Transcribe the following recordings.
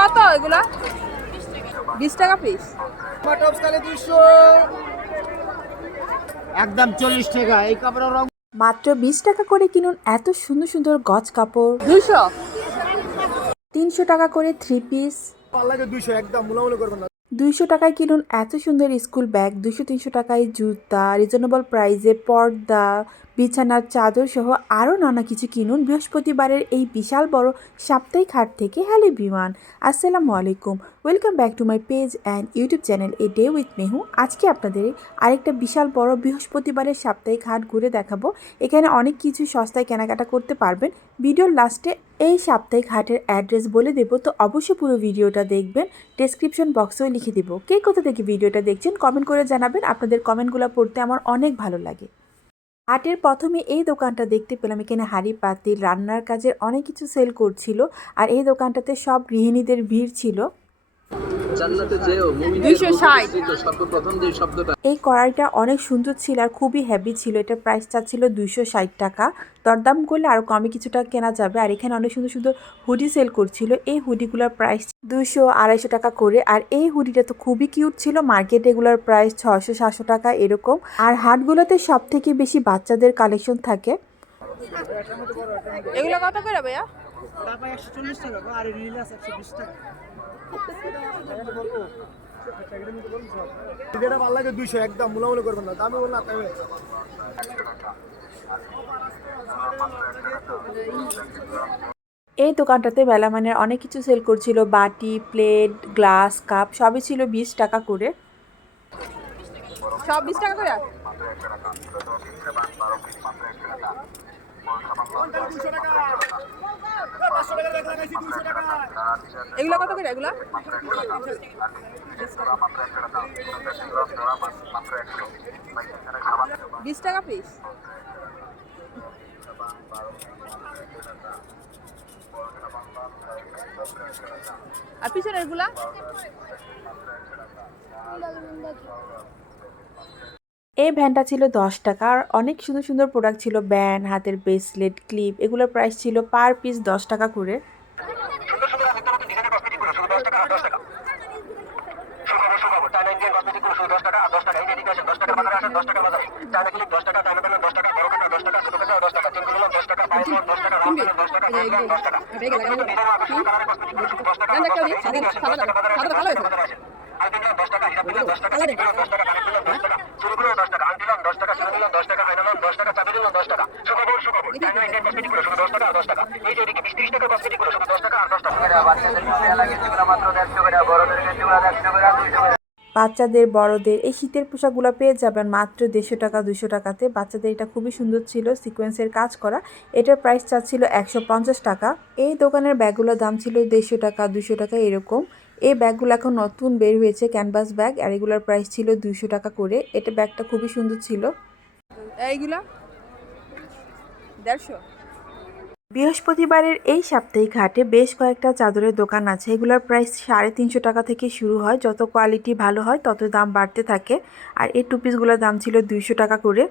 কত এগুলা? বিশ টাকা পিস টপস কালে দুইশো। একদম চল্লিশ টাকা এই কাপড়ের রং। মাত্র বিশ টাকা করে কিনুন এত সুন্দর সুন্দর গজ কাপড়। দুইশো? তিনশো টাকা করে থ্রি পিস লাগে দুইশো একদম মুলামুলি করবেন না। দুইশো টাকায় কিনুন এত সুন্দর স্কুল ব্যাগ দুশো তিনশো টাকায় জুতা রিজনেবল প্রাইসে পর্দা, বিছানার চাদর সহ আরও নানা কিছু কিনুন বৃহস্পতিবারের এই বিশাল বড় সাপ্তাহিক হাট থেকে হ্যালো বিমান আসসালামু আলাইকুম। Welcome back to my page and YouTube channel a day with Mehu আজকে আপনাদের আরেকটা বিশাল বড় বৃহস্পতিবারের সাপ্তাহিক হাট ঘুরে দেখাবো। এখানে অনেক কিছু সস্তায় কেনাকাটা করতে পারবেন। ভিডিওর লাস্টে এই সাপ্তাহিক হাটের অ্যাড্রেস বলে দেবো। তো অবশ্যই পুরো ভিডিওটা দেখবেন। ডেসক্রিপশন বক্সেও লিখে দেবো। কে কোথা থেকে ভিডিওটা দেখছেন কমেন্ট করে জানাবেন। আপনাদের কমেন্টগুলো পড়তে আমার অনেক ভালো লাগে। হাটের প্রথমে এই দোকানটা দেখতে পেলাম। এখানে হাঁড়ি পাতিল রান্নার কাজের অনেক কিছু সেল করছিল। আর এই দোকানটাতে সব গৃহিণীদের ভিড় ছিল। জান্নাতে যেও মুমিনের 260 উপস্থিত সর্বপ্রথম যে শব্দটা। এই কড়াইটা অনেক সুন্দর ছিল আর খুবই হেভি ছিল। এটা প্রাইস চাচ্ছিল দুইশো ষাট টাকা। দরদাম করলে আরও কমে কিছুটা কেনা যাবে। আর এখানে অনেক সুন্দর সুন্দর হুডি সেল করছিল। এই হুডিগুলোর প্রাইস দুশো আড়াইশো টাকা করে। আর এই হুডিটা তো খুবই কিউট ছিল। মার্কেটে এগুলোর প্রাইস ছশো সাতশো টাকা এরকম। আর হাটগুলোতে সব থেকে বেশি বাচ্চাদের কালেকশন থাকে। এগুলো কত করে ভাইয়া? তারপর একশো চল্লিশ টাকা আর রিল একশো বিশ টাকা। এটা ভালো লাগে দুইশো একদম মুলামুলি করবেন না। দামি বললাম তাই এই দোকানটাতে বেলামানের অনেক কিছু সেল করছিল বাটি প্লেট গ্লাস কাপ সবই ছিল বিশ টাকা করে। সব বিশ টাকা করে? এগুলো কত করে? এগুলো? বিশ টাকা পিস আর পিছনে এগুলা? এই ভ্যানটা ছিল দশ টাকা আর অনেক সুন্দর সুন্দর প্রোডাক্ট ছিল ব্যান্ড হাতের ব্রেসলেট ক্লিপ এগুলোর প্রাইস ছিল পার পিস দশ টাকা করে বাচ্চাদের বড়দের এই শীতের পোশাকগুলো পেয়ে যাবেন মাত্র দেড়শো টাকা দুশো টাকাতে বাচ্চাদের এটা খুবই সুন্দর ছিল সিকোয়েন্সের কাজ করা এটার প্রাইস চাচ্ছিল একশো পঞ্চাশ টাকা এই দোকানের ব্যাগগুলোর দাম ছিল দেড়শো টাকা দুশো টাকা এরকম এই ব্যাগগুলো এখন নতুন বের হয়েছে ক্যানভাস ব্যাগ আর এগুলোর প্রাইস ছিল দুশো টাকা করে। এটা ব্যাগটা খুবই সুন্দর ছিল। এইগুলা? দেড়শো? বৃহস্পতিবারের এই সাপ্তাহিক হাটে বেশ কয়েকটা চাদরের দোকান আছে। এগুলোর প্রাইস সাড়ে তিনশো টাকা থেকে শুরু হয়। যত কোয়ালিটি ভালো হয় তত দাম বাড়তে থাকে। আর এই টু পিসগুলোর দাম ছিল দুইশো টাকা করে।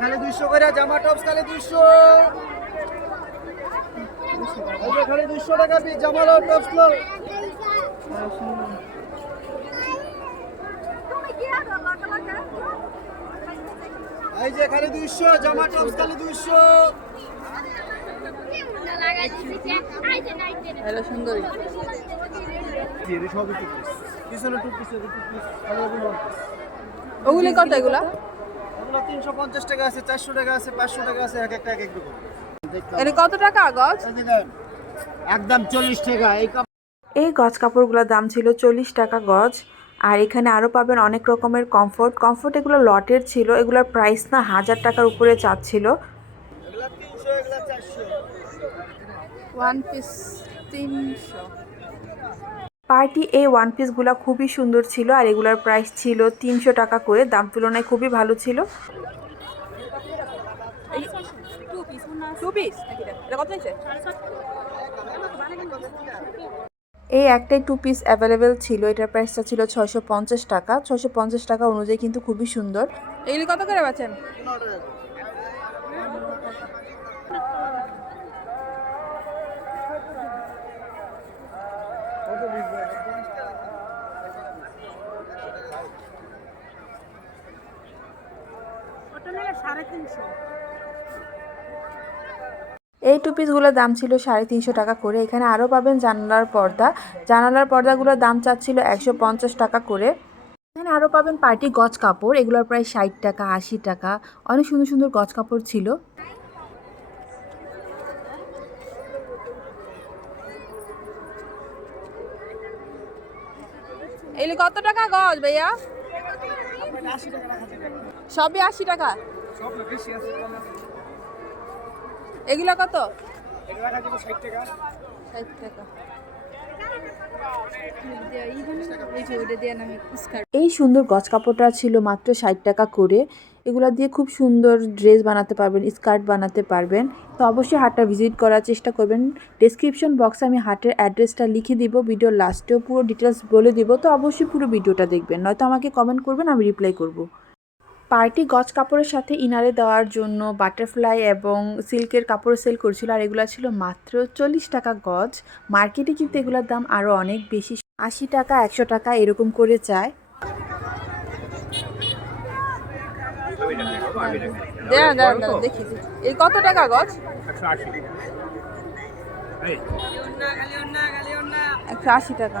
খালি দুইশো করে জামা টপস খালি দুইশো। দুইশো টাকা পিস জামা লো টপস লো এই যে খালি দুইশো জামা টপস খালি দুইশো এটা সুন্দরী। ওগুলি কত এগুলা তিনশো পঞ্চাশ টাকা আছে চারশো টাকা আছে পাঁচশো টাকা আছে এক একটা এক এক রকম। এটা কত টাকা গজ? এই একদম চল্লিশ টাকা এই এই গজ কাপড়গুলোর দাম ছিল চল্লিশ টাকা গজ। আর এখানে আরও পাবেন অনেক রকমের কমফোর্ট কমফোর্ট এগুলো লটের ছিল এগুলোর প্রাইস না হাজার টাকার উপরে চাচ্ছিল। ওয়ান পিস তিনশো। পার্টি এই ওয়ান পিসগুলো খুবই সুন্দর ছিল আর এগুলোর প্রাইস ছিল তিনশো টাকা করে দাম তুলনায় খুবই ভালো ছিল। এই একটাই টু পিস অ্যাভেলেবেল ছিল। এটার প্রাইসটা ছিল ছয়শো পঞ্চাশ টাকা। ছয়শো পঞ্চাশ টাকা অনুযায়ী কিন্তু খুবই সুন্দর। এগুলি কত করে পাচ্ছেন? সাড়ে তিনশো। এই টু পিসগুলোর দাম ছিল সাড়ে তিনশো টাকা করে। এখানে আরও পাবেন জানালার পর্দা। জানালার পর্দাগুলোর দাম চাচ্ছিল একশো পঞ্চাশ টাকা করে। এখানে আরও পাবেন পার্টি গজ কাপড়। এগুলোর প্রায় ষাট টাকা, আশি টাকা। অনেক সুন্দর সুন্দর গজ কাপড় ছিল। এগুলি কত টাকা গজ ভাইয়া? সবই আশি টাকা সব না বেশি আছে কম আছে এগুলো কত? এটা রাখা যাবে ষাট টাকা। ষাট টাকা। এই সুন্দর গজ কাপড়টা ছিল মাত্র ষাট টাকা করে। এগুলো দিয়ে খুব সুন্দর ড্রেস বানাতে পারবেন স্কার্ট বানাতে পারবেন। তো অবশ্যই হাটটা ভিজিট করার চেষ্টা করবেন। ডেসক্রিপশন বক্সে আমি হাটের অ্যাড্রেসটা লিখে দিব ভিডিওর লাস্টেও পুরো ডিটেলস বলে দিব। তো অবশ্যই পুরো ভিডিওটা দেখবেন নয়তো আমাকে কমেন্ট করবেন আমি রিপ্লাই করব। পার্টি গজ কাপড়ের সাথে ইনারে দেওয়ার জন্য বাটারফ্লাই এবং সিল্কের কাপড় সেল করছিল আর এগুলো ছিল মাত্র চল্লিশ টাকা গজ। মার্কেটে কিন্তু এগুলোর দাম আরও অনেক বেশি। আশি টাকা, একশো টাকা এরকম করে চায় দেখি। এই কত টাকা গজ? একশো আশি টাকা।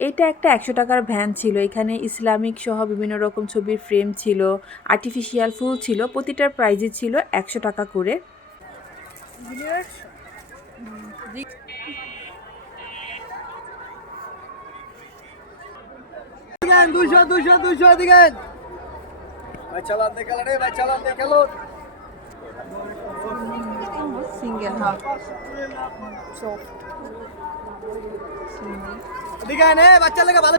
এটা একটা একশো টাকার ভ্যান ছিল। এখানে ইসলামিক সহ বিভিন্ন রকম ছবির ফ্রেম ছিল। আর্টিফিশিয়াল ফুল ছিল। প্রতিটার প্রাইজই ছিল একশো টাকা করে। দুশো দুশো দুশো দিকেন। ভাই, চালান দেখে রে, ভাই, চালান দেখে লো সিঙ্গেল লেগে ভালো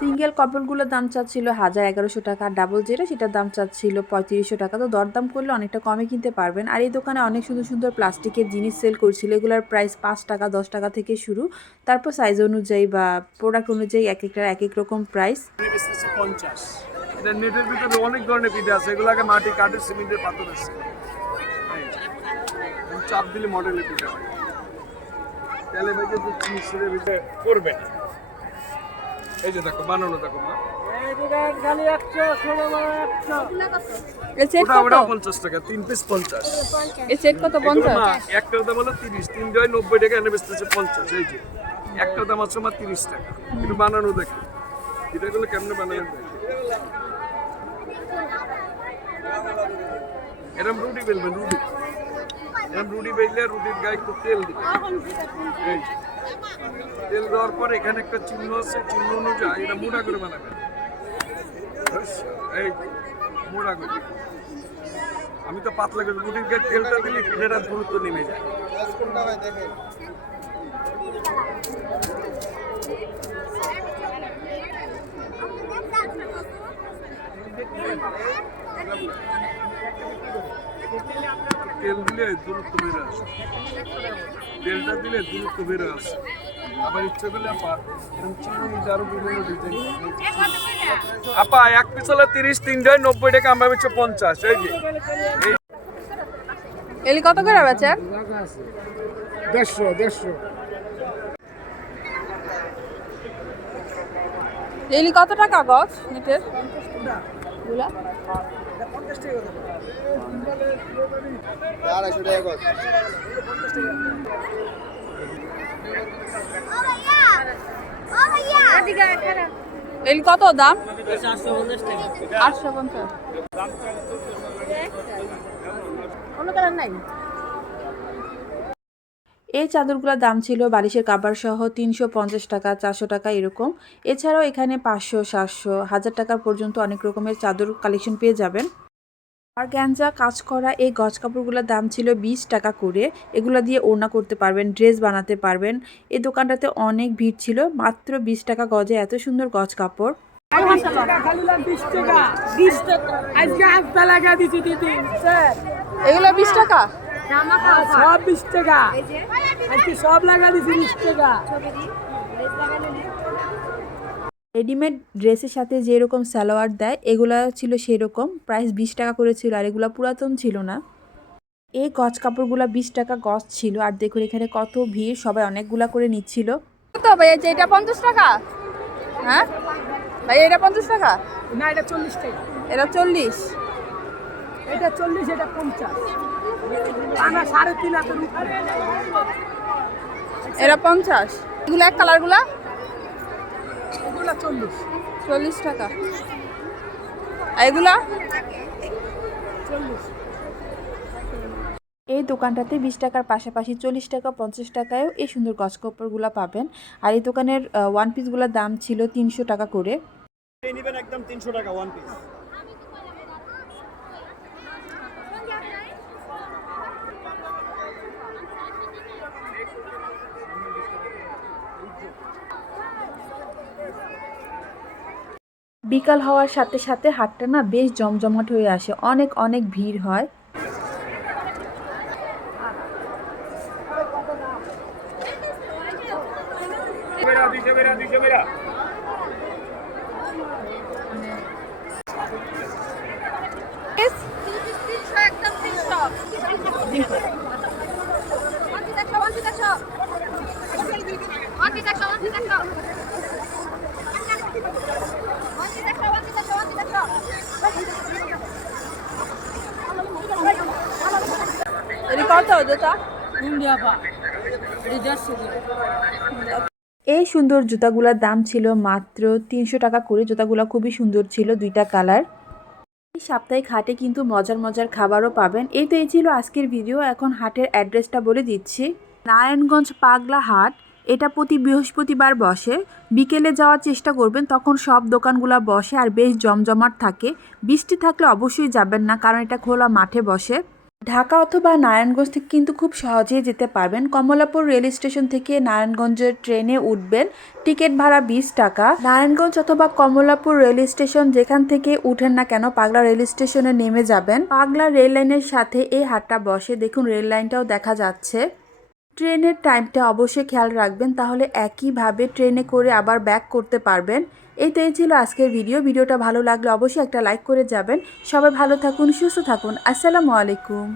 সিঙ্গেল কপলগুলোর দাম চাচ্ছিল হাজার এগারোশো টাকা ডাবল যেটা সেটার দাম চাচ্ছিল পঁয়ত্রিশশো টাকা। তো দরদাম করলে অনেকটা কমে কিনতে পারবেন। আর এই দোকানে অনেক সুন্দর সুন্দর প্লাস্টিকের জিনিস সেল করছিল। এগুলোর প্রাইস পাঁচ টাকা দশ টাকা থেকে শুরু। তারপর সাইজ অনুযায়ী বা প্রোডাক্ট অনুযায়ী এক একটা এক এক রকম প্রাইস পঞ্চাশ। নেটের ভিতরে অনেক ধরনের পিঠে আছে। এগুলোকে মাটি কাঠের সিমেন্টের পাথর আছে। চাপ দিলে মডেলের পিঠে হয়। তেলে ভেজে মিশ্রের ভিতরে করবে এই যে দেখো বানানো দেখো মা। টাকা তিন একটার দাম হলো তিরিশ তিনটায় নব্বই টাকা এনে বেচতেছে পঞ্চাশ। এই যে একটার দাম আছে মা তিরিশ টাকা। কিন্তু বানানো দেখো পিঠাগুলো কেমনে বানানো দেখো এরম রুটি বেলবেন রুটি এরম রুটি বেললে রুটির গায়ে একটু তেল দিবেন এই যে। তেল দেওয়ার পর এখানে একটা চিহ্ন আছে চিহ্ন অনুযায়ী এটা মোটা করে বানাবেন ব্যাস, এই যে, মোটা করে আমি তো পাতলা করে রুটির গায়ে তেলটা দিলে পিঠাটা দ্রুত নেমে যায় তেল দিলে দূরত্ব বেড়ে আসে। তেলটা দিলে দূরত্ব বেড়ে আসে। আবার ইচ্ছে করলে আপা আরও বিভিন্ন ডিজাইন আপা এক পিস হলে তিরিশ তিনটায় নব্বই টাকা আমরা হচ্ছে পঞ্চাশ এই যে। এলি কত করে বেচেন দেড়শো দেড়শো। এলি কত টাকা নেটের? গুলা আড়াইশো টাকা গজ এলি কত দাম? আটশো পঞ্চাশ। এই চাদরগুলোর দাম ছিল বালিশের কাবার সহ তিনশো পঞ্চাশ টাকা চারশো টাকা এরকম। এছাড়াও এখানে পাঁচশো সাতশো হাজার টাকা পর্যন্ত অনেক রকমের চাদর কালেকশন পেয়ে যাবেন। অর্গ্যানজা কাজ করা এই গজ কাপড়গুলোর দাম ছিল বিশ টাকা করে। এগুলো দিয়ে ওড়না করতে পারবেন ড্রেস বানাতে পারবেন। এই দোকানটাতে অনেক ভিড় ছিল মাত্র বিশ টাকা গজে এত সুন্দর গজ কাপড় এগুলো বিশ টাকা? সব বিশ টাকা। সব লাগা দিছি বিশ টাকা। রেডিমেড ড্রেসের সাথে যেরকম সালোয়ার দেয় এগুলো ছিল সেরকম। প্রাইস বিশ টাকা করে ছিল আর এগুলো পুরাতন ছিল না। এই গজ কাপড়গুলো বিশ টাকা গজ ছিল আর দেখুন এখানে কত ভিড় সবাই অনেকগুলা করে নিচ্ছিল। কত ভাইয়া যে এটা পঞ্চাশ টাকা? হ্যাঁ? ভাইয়া এটা পঞ্চাশ টাকা? না এটা চল্লিশ টাকা। এটা চল্লিশ? এটা চল্লিশ এটা পঞ্চাশ। টানা সাড়ে তিন হাতের উপরে এটা পঞ্চাশ। এগুলো এক কালারগুলা? এগুলো চল্লিশ। চল্লিশ টাকা। আর এগুলা? চল্লিশ। এই দোকানটাতে বিশ টাকার পাশাপাশি চল্লিশ টাকা পঞ্চাশ টাকায়ও এই সুন্দর গজ কাপড়গুলো পাবেন। আর এই দোকানের ওয়ান পিসগুলোর দাম ছিল তিনশো টাকা করে। নেবেন একদম তিনশো টাকা ওয়ান পিস বিকাল হওয়ার সাথে সাথে হাটটা না বেশ জমজমাট হয়ে আসে। অনেক অনেক ভিড় হয় দুইশো বেরা দুইশো বেরা একদম তিনশো এটা কত জুতা ইন্ডিয়া পা এটা দেড়শো এই সুন্দর জুতাগুলোর দাম ছিল মাত্র তিনশো টাকা করে। জুতাগুলো খুবই সুন্দর ছিল দুইটা কালার। এই সাপ্তাহিক হাটে কিন্তু মজার মজার খাবারও পাবেন। এই তো এই ছিল আজকের ভিডিও। এখন হাটের অ্যাড্রেসটা বলে দিচ্ছি। নারায়ণগঞ্জ পাগলা হাট। এটা প্রতি বৃহস্পতিবার বসে। বিকেলে যাওয়ার চেষ্টা করবেন তখন সব দোকানগুলো বসে আর বেশ জমজমাট থাকে। বৃষ্টি থাকলে অবশ্যই যাবেন না কারণ এটা খোলা মাঠে বসে। ঢাকা অথবা নারায়ণগঞ্জ থেকে কিন্তু খুব সহজেই যেতে পারবেন। কমলাপুর রেল স্টেশন থেকে নারায়ণগঞ্জের ট্রেনে উঠবেন। টিকিট ভাড়া বিশ টাকা। নারায়ণগঞ্জ অথবা কমলাপুর রেল স্টেশন যেখান থেকে উঠেন না কেন পাগলা রেল স্টেশনে নেমে যাবেন। পাগলা রেল লাইনের সাথে এই হাটটা বসে। দেখুন, রেল লাইনটাও দেখা যাচ্ছে। ট্রেনের টাইমটা অবশ্যই খেয়াল রাখবেন, তাহলে একইভাবে ট্রেনে করে আবার ব্যাক করতে পারবেন। এই তো এই ছিল আজকের ভিডিও ভিডিওটা ভালো লাগলে অবশ্যই একটা লাইক করে যাবেন। সবাই ভালো থাকুন, সুস্থ থাকুন। আসসালামু আলাইকুম।